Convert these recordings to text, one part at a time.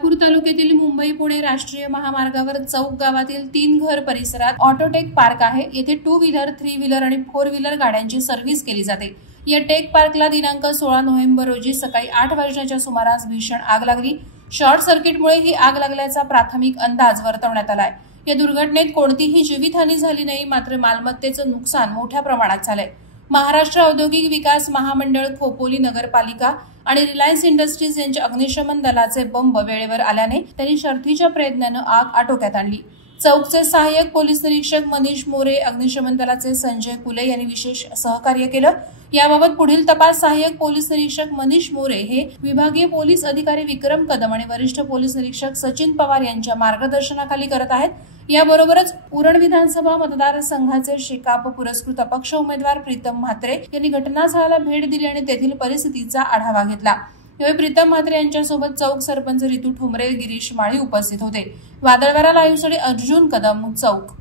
लातूर तालुक्यातील मुंबई पुणे राष्ट्रीय महामार्गावर चौक गावातील 3 घर परिसरात ऑटोटेक पार्क आहे। येथे 2 व्हीलर, 3 व्हीलर आणि 4 व्हीलर गाड्यांची सर्व्हिस केली जाते। या टेक पार्कला दिनांक 16 नोव्हेंबर रोजी सकाळी 8 वाजण्याच्या सुमारास भीषण आग लागली। शॉर्ट सर्किटमुळे ही आग लागल्याचा प्राथमिक अंदाज वर्तवण्यात आलाय। या दुर्घटनेत कोणतीही जीवितहानी झाली नाही, मात्र मालमत्तेचं नुकसान मोठ्या प्रमाणात झालंय। महाराष्ट्र औद्योगिक विकास महामंडळ, खोपोली नगरपालिका आणि रिलायन्स इंडस्ट्रीज यांच्या अग्निशमन दलाचे बंब वेळेवर आल्याने त्यांनी शर्थीच्या प्रयत्नाने आग आटोक्यात आणली। चौकचे सहाय्यक पोलीस निरीक्षक मनीष मोरे, अग्निशमन दलाचे संजय कुले यांनी विशेष सहकार्य केलं। याबाबत पुढील तपास सहाय्यक पोलीस निरीक्षक मनीष मोरे हे विभागीय पोलीस अधिकारी विक्रम कदम आणि वरिष्ठ पोलीस निरीक्षक सचिन पवार यांच्या मार्गदर्शनाखाली करत आहेत। याबरोबरच उरण विधानसभा मतदारसंघाचे शेकाप पुरस्कृत अपक्ष उमेदवार प्रीतम म्हात्रे यांनी घटनास्थळाला भेट दिली आणि तेथील परिस्थितीचा आढावा घेतला। यावेळी प्रीतम म्हात्रे यांच्यासोबत चौक सरपंच रितू ठुमरे, गिरीश माळी उपस्थित होते। वादळवारा लाईव्हसाठी अर्जुन कदम, चौक।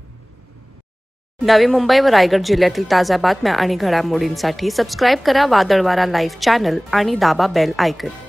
नवी मुंबई व रायगड जिल्ह्यातील ताज्या बातम्या आणि घडामोडींसाठी सबस्क्राईब करा वादळवारा लाईव्ह चॅनल आणि दाबा बेल आयकॉन।